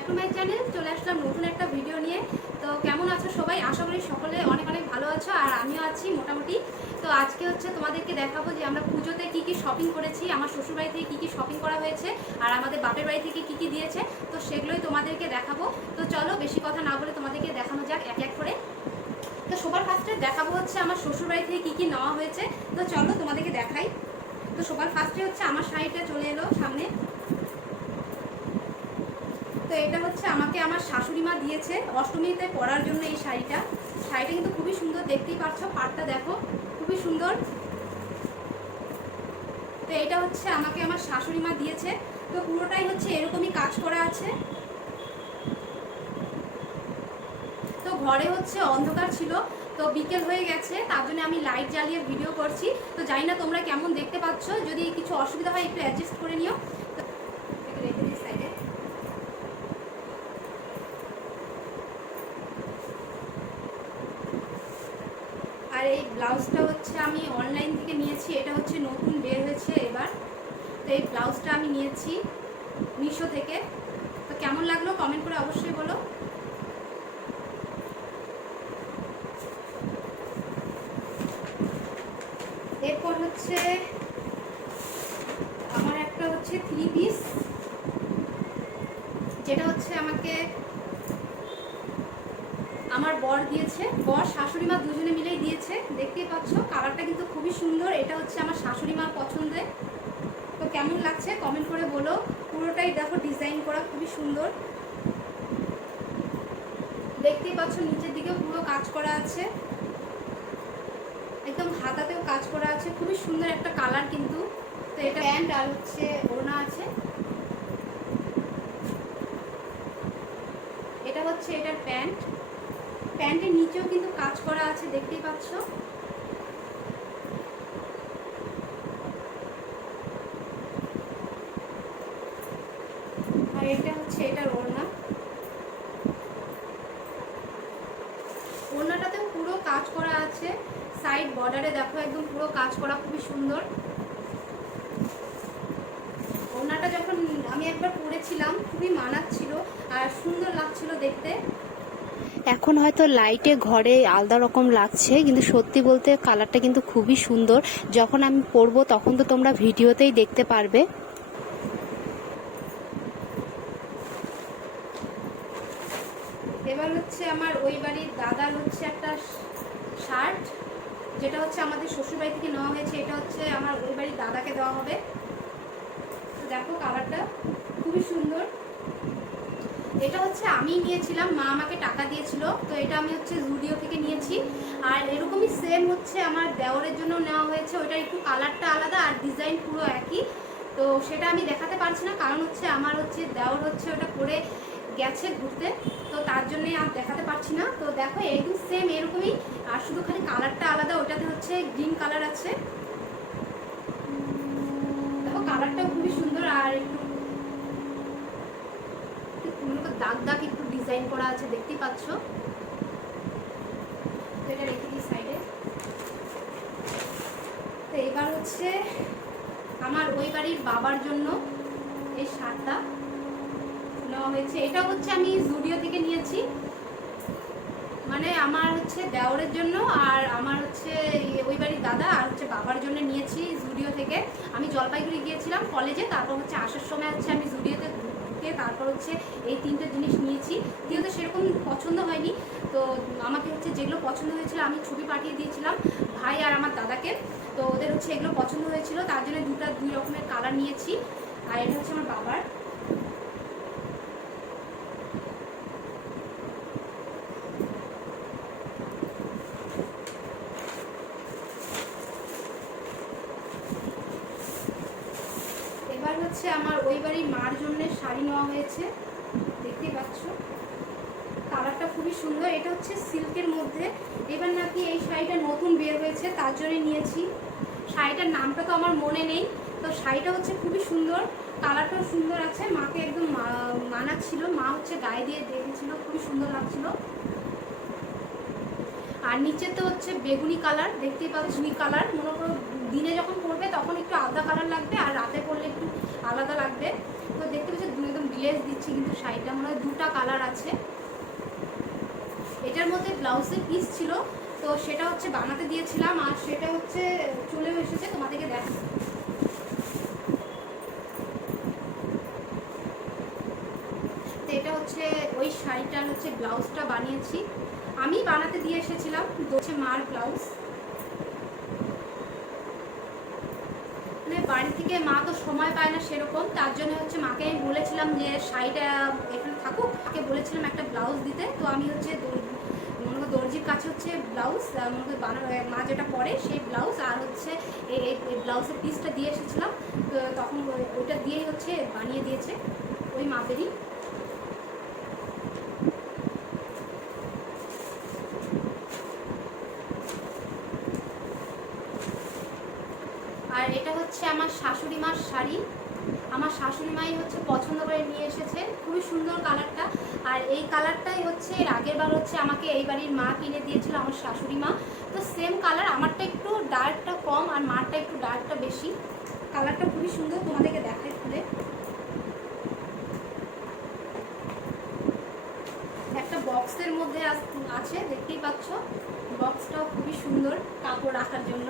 Back to my channel চলে আসলাম নতুন একটা ভিডিও নিয়ে। তো কেমন আছো সবাই? আশা করি সকলে অনেক অনেক ভালো আছো, আর আমিও আছি মোটামুটি। তো আজকে হচ্ছে তোমাদেরকে দেখাবো যে আমরা পুজোতে কি কি শপিং করেছি, আমার শ্বশুরবাড়ি থেকে কী কী শপিং করা হয়েছে, আর আমাদের বাপের বাড়ি থেকে কি কি দিয়েছে। তো সেগুলোই তোমাদেরকে দেখাবো। তো চলো, বেশি কথা না বলে তোমাদেরকে দেখানো যাক এক এক করে। তো সবার ফার্স্টে দেখাবো হচ্ছে আমার শ্বশুরবাড়ি থেকে কি কি নেওয়া হয়েছে। তো চলো তোমাদেরকে দেখাই। তো সবার ফার্স্টে হচ্ছে আমার শাড়িটা চলে এলো সামনে। তো এটা হচ্ছে আমাকে আমার শাশুড়ি মা দিয়েছে। অষ্টমীতে পরার জন্য এই শাড়িটা। শাড়িটা কিন্তু খুবই সুন্দর, দেখতেই পাচ্ছ পাটটা দেখো, খুবই সুন্দর। তো এটা হচ্ছে আমাকে আমার শাশুড়ি মা দিয়েছে। তো পুরোটাই হচ্ছে এরকমই কাজ করা আছে। তো ঘরে হচ্ছে অন্ধকার ছিল, তো বিকেল হয়ে গেছে, তার জন্য আমি লাইট জ্বালিয়ে ভিডিও করছি। তো জানি না তোমরা কেমন দেখতে পাচ্ছ, যদি কিছু অসুবিধা হয় একটু অ্যাডজাস্ট করে নিও তো একটু রেখে দিই সাইডে আর এই ব্লাউজটা হচ্ছে আমি অনলাইন থেকে নিয়েছি এটা হচ্ছে নতুন বের হয়েছে এবার তো এই ব্লাউজটা আমি নিয়েছি মিশো থেকে। তো কেমন লাগল? কমেন্ট করে অবশ্যই বলো। এরপর হচ্ছে আমার একটা হচ্ছে থ্রি পিস যেটা হচ্ছে আমাকে আমার বর দিয়েছে। বর, শাশুড়ি মা দুজনে মিলেই দিয়েছে। দেখতেই পাচ্ছ কালারটা কিন্তু খুবই সুন্দর। এটা হচ্ছে আমার শাশুড়ি মার পছন্দের। কেমন লাগছে? কমেন্ট করে বলো। পুরোটাই দেখো ডিজাইন করা খুবই সুন্দর। দেখতেই পাচ্ছ, নিচের দিকেও পুরো কাজ করা আছে। একদম হাতাতেও কাজ করা আছে। খুবই সুন্দর একটা কালার কিন্তু। তো এটা প্যান্ট আর হচ্ছে ওড়না আছে। এটা হচ্ছে এটার প্যান্ট। প্যান্টের নিচেও কিন্তু কাজ করা আছে, দেখতেই পাচ্ছ আর এটা হচ্ছে এটার ওড়না ওড়নাটাতেও পুরো কাজ করা আছে সাইড বর্ডারে দেখো একদম পুরো কাজ করা খুবই সুন্দর ওড়নাটা যখন আমি একবার পরেছিলাম খুবই মানাচ্ছিল আর সুন্দর লাগছিল দেখতে। এখন হয়তো লাইটে ঘরে আলাদা রকম লাগছে কিন্তু সত্যি বলতে কালারটা কিন্তু খুবই সুন্দর। যখন আমি পরবো তখন তো তোমরা ভিডিওতেই দেখতে পারবে। এবার হচ্ছে আমার ওই বাড়ির দাদার হচ্ছে একটা শার্ট যেটা হচ্ছে আমাদের শ্বশুরবাড়ি থেকে নেওয়া হয়েছে। এটা হচ্ছে আমার ওই বাড়ির দাদাকে দেওয়া হবে। তো দেখো কালারটা খুবই সুন্দর। এটা হচ্ছে আমি নিয়েছিলাম, মা আমাকে টাকা দিয়েছিল, তো এটা আমি হচ্ছে জুডিও থেকে নিয়েছি। আর এরকমই সেম হচ্ছে আমার দেওরের জন্য নেওয়া হয়েছে ওটা একটু কালারটা আলাদা আর ডিজাইন পুরো একই। তো সেটা আমি দেখাতে পারছি না, কারণ হচ্ছে আমার হচ্ছে দেওর হচ্ছে ওটা করে গেছে ঘুরতে, তো তার জন্যে আর দেখাতে পারছি না। তো দেখো, এরকম সেম এরকমই, আর শুধু খালি কালারটা আলাদা, ওটাতে হচ্ছে গ্রিন কালার আছে। দেখো কালারটাও খুবই সুন্দর, আর একটু একটু দাগ দাগ একটু ডিজাইন করা আছে দেখতেই পাচ্ছ? এটা রেখে দিই সাইডে তো এবার হচ্ছে আমার ওই বাড়ির বাবার জন্য এই শার্টটা নেওয়া হয়েছে। এটা হচ্ছে আমি জুডিও থেকে নিয়েছি। মানে আমার হচ্ছে দেওরের জন্য আর আমার হচ্ছে ওই বাড়ির দাদা আর হচ্ছে বাবার জন্য নিয়েছি জুডিও থেকে। আমি জলপাইগুড়ি গিয়েছিলাম কলেজে তারপর হচ্ছে আসার সময় হচ্ছে আমি জুডিওতে তারপর হচ্ছে এই তিনটে জিনিস নিয়েছি। যেহেতু সেরকম পছন্দ হয়নি, তো আমাকে হচ্ছে যেগুলো পছন্দ হয়েছিল আমি ছবি পাঠিয়ে দিয়েছিলাম ভাই আর আমার দাদাকে। তো ওদের হচ্ছে এগুলো পছন্দ হয়েছিল, তার জন্য দুটা দুই রকমের কালার নিয়েছি। আর এটা হচ্ছে আমার বাবার এবার হচ্ছে আমার ওই বাড়ির মার জন্য শাড়ি নেওয়া হয়েছে। দেখতেই পাচ্ছ? কালারটা খুবই সুন্দর। এটা হচ্ছে সিল্কের মধ্যে। এবার নাকি এই শাড়িটা নতুন বের হয়েছে, তার জন্য নিয়েছি। শাড়িটার নামটা তো আমার মনে নেই, তো শাড়িটা হচ্ছে খুবই সুন্দর। কালারটাও সুন্দর আছে। মাকে একদম মানাচ্ছিল। মা হচ্ছে গায়ে দিয়ে দেখেছিল, খুবই সুন্দর লাগছিল। আর নিচেতে হচ্ছে বেগুনি কালার, দেখতেই পাবে পাচ্ছ কালার। মনে করো দিনে যখন পরবে তখন একটু আলাদা কালার লাগবে আর রাতে পরলে একটু আলাদা লাগবে। তো দেখতে পাচ্ছি একদম ড্রেস দিচ্ছি কিন্তু শাড়িটা, মনে হয় দুটা কালার আছে। এটার মধ্যে ব্লাউজের পিস ছিল, তো সেটা হচ্ছে বানাতে দিয়েছিলাম আর সেটা হচ্ছে চলেও এসেছে, তোমাদেরকে দেখ তো এটা হচ্ছে ওই শাড়িটার হচ্ছে ব্লাউজটা বানিয়েছি। আমি বানাতে দিয়ে এসেছিলাম হচ্ছে মার ব্লাউজ। মানে বাড়ি থেকে মা তো সময় পায় না সেরকম, তার জন্য হচ্ছে মাকে আমি বলেছিলাম যে শাড়িটা এখানে থাকুক। মাকে বলেছিলাম একটা ব্লাউজ দিতে, তো আমি হচ্ছে মনে করো দর্জির কাছে হচ্ছে ব্লাউজ মনে করো বানা মা যেটা পরে সেই ব্লাউজ আর হচ্ছে এই ব্লাউজের পিসটা দিয়ে এসেছিলাম। তখন ওইটা দিয়েই হচ্ছে বানিয়ে দিয়েছে ওই মাপেরই আর এটা হচ্ছে আমার শাশুড়ি মার শাড়ি আমার শাশুড়ি মাই হচ্ছে পছন্দ করে নিয়ে এসেছে। খুবই সুন্দর কালারটা। আর এই কালারটাই হচ্ছে, এর আগের বার হচ্ছে আমাকে এই বাড়ির মা কিনে দিয়েছিল আমার শাশুড়ি মা তো সেম কালার আমারটা একটু ডার্কটা কম আর মারটা একটু ডার্কটা বেশি। কালারটা খুবই সুন্দর তোমাদেরকে দেখাই খুলে। একটা বক্সের মধ্যে আছে, দেখতেই পাচ্ছ। বক্সটাও খুবই সুন্দর কাপড় রাখার জন্য।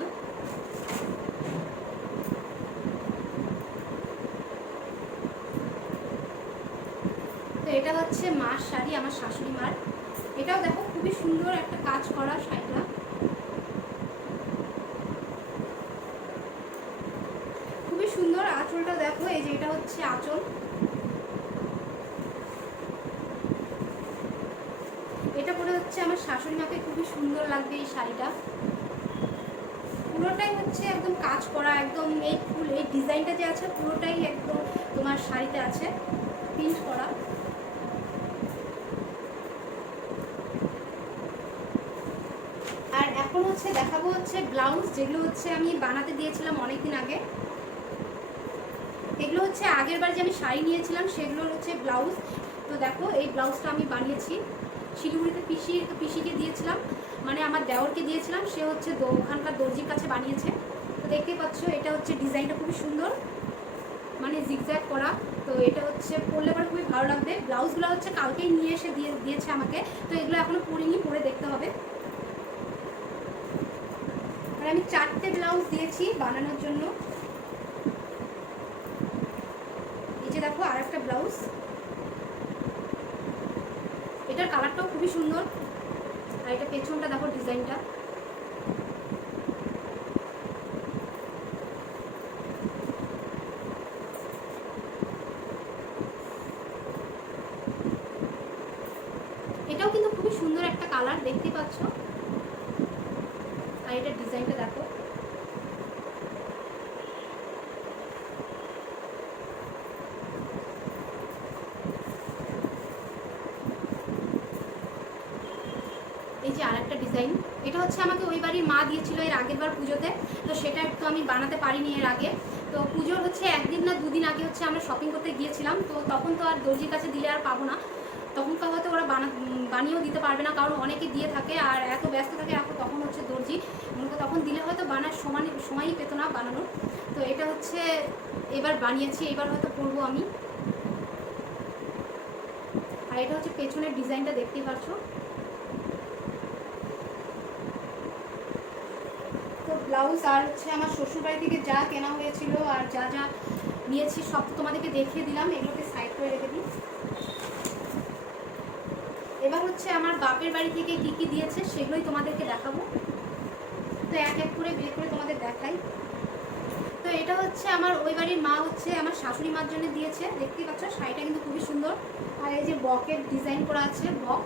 এটা হচ্ছে মার শাড়ি, আমার শাশুড়ি মার। এটাও দেখো, খুবই সুন্দর একটা কাজ করা শাড়িটা। খুবই সুন্দর আঁচলটা দেখো, এই যে এটা হচ্ছে আঁচল। এটা পরে হচ্ছে আমার শাশুড়ি মাকে খুবই সুন্দর লাগবে এই শাড়িটা। পুরোটাই হচ্ছে একদম কাজ করা, একদম এই ফুল এই ডিজাইনটা যে আছে পুরোটাই একদম তোমার শাড়িতে আছে প্রিন্ট করা আর এখন হচ্ছে, দেখাবো হচ্ছে ব্লাউজ, যেগুলো হচ্ছে আমি বানাতে দিয়েছিলাম অনেকদিন আগে। এগুলো হচ্ছে আগের বার যে আমি শাড়ি নিয়েছিলাম, সেগুলোর হচ্ছে ব্লাউজ। তো দেখো, এই ব্লাউজটা আমি বানিয়েছি। শিলিগুড়িতে পিসি, পিসিকে দিয়েছিলাম মানে আমার দেওরকে দিয়েছিলাম, সে হচ্ছে ওখানকার দর্জির কাছে বানিয়েছে। তো দেখতেই পাচ্ছ, এটা হচ্ছে ডিজাইনটা খুবই সুন্দর মানে জিগজ্যাগ করা। তো এটা হচ্ছে পরলে পরে খুবই ভালো লাগবে। ব্লাউজগুলো হচ্ছে কালকেই নিয়ে এসে দিয়ে দিয়েছে আমাকে। তো এগুলো এখনও পরিনি, পরে দেখতে হবে। আমি চারটে ব্লাউজ দিয়েছি বানানোর জন্য। এই যে দেখো আর একটা ব্লাউজ। এটার কালারটাও খুবই সুন্দর। আর এটা পেছনটা দেখো ডিজাইনটা এটাও কিন্তু খুবই সুন্দর একটা কালার দেখতেই পাচ্ছ আর ডিজাইনটা দেখো। এই যে আরেকটা ডিজাইন। এটা হচ্ছে আমাকে ওই বাড়ির মা দিয়েছিল এর আগের বার পুজোতে। তো সেটা একটু আমি বানাতে পারিনি এর আগে। তো পুজোর হচ্ছে একদিন না দুদিন আগে হচ্ছে আমরা শপিং করতে গিয়েছিলাম। তো তখন তো আর দর্জির কাছে দিলে আর পাবো না। তখন তো হয়তো ওরা বানা, বানিয়েও দিতে পারবে না, কারণ অনেকে দিয়ে থাকে আর এত ব্যস্ত থাকে, এখন তখন হচ্ছে দর্জি। তখন দিলে হয়তো বানার সমান সময়ই পেতো না বানানোর। তো এটা হচ্ছে, এবার বানিয়েছি, এবার হয়তো করব আমি। আর এটা হচ্ছে পেছনের ডিজাইনটা দেখতেই পাচ্ছো। তো ব্লাউজ আর হচ্ছে আমার শ্বশুরবাড়ি থেকে যা কেনা হয়েছিল আর যা যা নিয়েছি সব তোমাদেরকে দেখিয়ে দিলাম, এগুলোকে সাইড করে রেখে দিই। এবার হচ্ছে আমার বাপের বাড়ি থেকে কি কি দিয়েছে সেগুলোই তোমাদেরকে দেখাবো। তো এক এক করে বের করে তোমাদের দেখাই। তো এটা হচ্ছে আমার ওই বাড়ির মা হচ্ছে আমার শাশুড়ি মার জন্য দিয়েছে। দেখতেই পাচ্ছ, শাড়িটা কিন্তু খুবই সুন্দর। আর এই যে বকের ডিজাইন করা আছে, বক।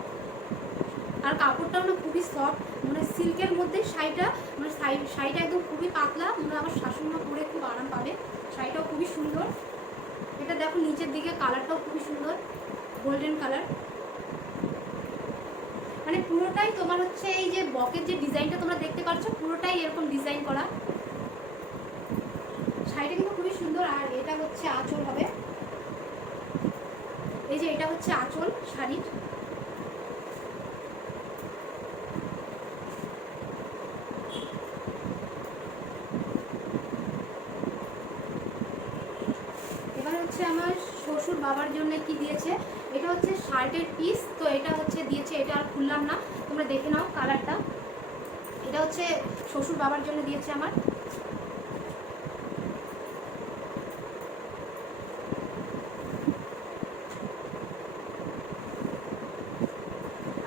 আর কাপড়টাও না খুবই সফট মানে সিল্কের মধ্যে শাড়িটা মানে শাড়ি- শাড়িটা একদম খুবই পাতলা। মানে আমার শাশুড়িমা পরে খুব আরাম পাবে। শাড়িটাও খুবই সুন্দর। এটা দেখো নিচের দিকে কালারটাও খুবই সুন্দর। গোল্ডেন কালার মানে পুরোটাই তোমার হচ্ছে এই যে বকের যে ডিজাইনটা তোমরা দেখতে পাচ্ছ পুরোটাই এরকম ডিজাইন করা। শাড়িটা কিন্তু খুবই সুন্দর, আর এটা হচ্ছে আঁচল হবে। এই যে এটা হচ্ছে আঁচল শাড়ির। এবার হচ্ছে আমার শ্বশুর বাবার জন্য কি দিয়েছে, এটা হচ্ছে শার্টের পিস তো এটা হচ্ছে দিয়েছে এটা আর খুললাম না। তোমরা দেখে নাও কালারটা। এটা হচ্ছে শ্বশুর বাবার জন্য দিয়েছে আমার।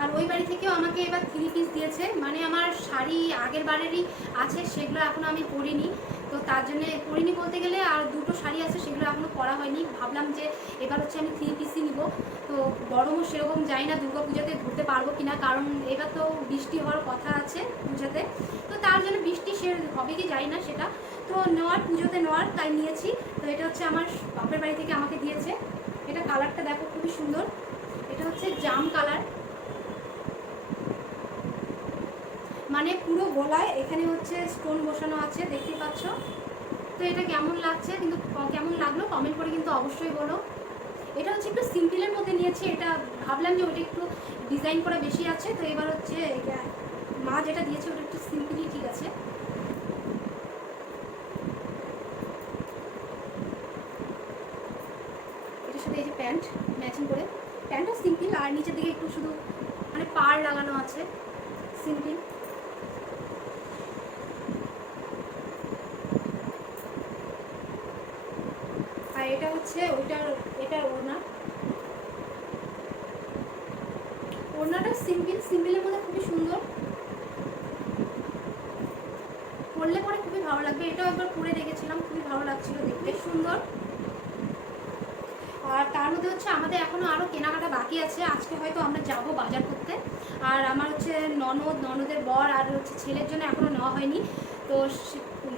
আর ওই বাড়ি থেকেও আমাকে এবার থ্রি পিস দিয়েছে। মানে আমার শাড়ি আগের বারেরই আছে, সেগুলো এখনও আমি পরিনি। তো তার জন্য পরিনি বলতে গেলে আর দুটো শাড়ি আছে, সেগুলো এখনও পরা হয়নি। ভাবলাম যে এবার হচ্ছে আমি থ্রি পিসই নিব। তো গরমও সেরকম যাই না দুর্গা পুজোতে ঘুরতে পারব কিনা, কারণ এবার তো বৃষ্টি হওয়ার কথা আছে পুজোতে। তো তার জন্য বৃষ্টি সে হবে কি যাই না সেটা। তো নেওয়ার, পুজোতে নেওয়ার তাই নিয়েছি। তো এটা হচ্ছে আমার বাপের বাড়ি থেকে আমাকে দিয়েছে। এটা কালারটা দেখো খুবই সুন্দর। এটা হচ্ছে জাম কালার। মানে পুরো গলায় এখানে হচ্ছে স্টোন বসানো আছে দেখতেই পাচ্ছ? তো এটা কেমন লাগছে? কিন্তু কেমন লাগল? কমেন্ট করে কিন্তু অবশ্যই বলো। এটা হচ্ছে একটু সিম্পলের মধ্যে নিয়েছি, এটা ভাবলাম যে ওটা একটু ডিজাইন করা বেশি আছে, তো এবার হচ্ছে মা যেটা দিয়েছে ওটা একটু সিম্পলই ঠিক আছে। এটার সাথে এই যে প্যান্ট ম্যাচিং করে। প্যান্টটা সিম্পল আর নিচের দিকে একটু শুধু মানে পার লাগানো আছে সিম্পল এটা হচ্ছে ওইটার এটার ওড়না। ওড়নাটা সিম্পল সিম্পলের মধ্যে খুবই সুন্দর। পরলে পরে খুবই ভালো লাগবে। এটাও একবার পরে দেখেছিলাম, খুবই ভালো লাগছিল দেখতে। সুন্দর। আর তার মধ্যে হচ্ছে আমাদের এখনও আরও কেনাকাটা বাকি আছে। আজকে হয়তো আমরা যাব বাজার করতে। আর আমার হচ্ছে ননদ, ননদের বর আর হচ্ছে ছেলের জন্য এখনও নেওয়া হয়নি। তো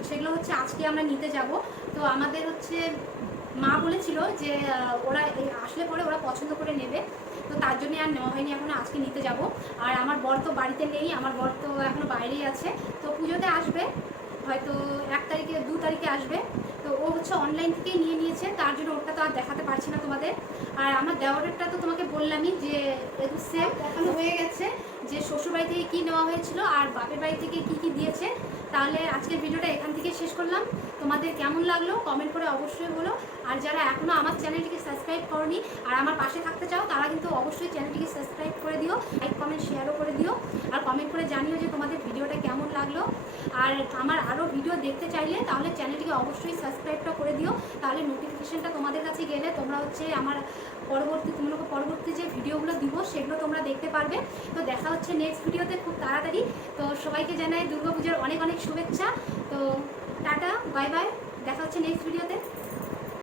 সেগুলো হচ্ছে আজকে আমরা নিতে যাব। তো আমাদের হচ্ছে মা বলেছিল যে ওরা আসলে পরে ওরা পছন্দ করে নেবে। তো তার জন্য আর নেওয়া হয়নি, এখনও আজকে নিতে যাব। আর আমার বর তো বাড়িতে নেই, আমার বর তো এখনও বাইরেই আছে। তো পুজোতে আসবে, হয়তো এক তারিখে, দু তারিখে আসবে। তো ও হচ্ছে অনলাইন থেকেই নিয়ে নিয়েছে, তার জন্য ওটা তো আর দেখাতে পারছি না তোমাদের। আর আমার দেওয়ারেরটা তো তোমাকে বললামই যে একটু সেম দেখানো হয়ে গেছে যে শ্বশুরবাড়ি থেকে কী নেওয়া হয়েছিল আর বাপের বাড়ি থেকে কি কি দিয়েছে। তাহলে আজকের ভিডিওটা এখান থেকে শেষ করলাম। তোমাদের কেমন লাগল কমেন্ট করে অবশ্যই বলো। আর যারা এখনও আমার চ্যানেলটিকে সাবস্ক্রাইব করনি আর আমার পাশে থাকতে চাও, তারা কিন্তু অবশ্যই চ্যানেলটিকে সাবস্ক্রাইব করে দিও লাইক কমেন্ট শেয়ারও করে দিও। আর কমেন্ট করে জানিও যে তোমাদের ভিডিওটা কেমন লাগল। আর আমার আরও ভিডিও দেখতে চাইলে তাহলে চ্যানেলটিকে অবশ্যই সাবস্ক্রাইবটা করে দিও। তাহলে নোটিফিকেশানটা তোমাদের কাছে গেলে তোমরা হচ্ছে আমার পরবর্তী তোমাকে পরবর্তী যে ভিডিওগুলো দিব, সেগুলো তোমরা দেখতে পারবে। তো দেখা হচ্ছে নেক্সট ভিডিওতে খুব তাড়াতাড়ি। তো সবাইকে জানাই দুর্গাপূজার অনেক অনেক শুভেচ্ছা। তো টাটা বাই বাই দেখা হচ্ছে নেক্সট ভিডিওতে।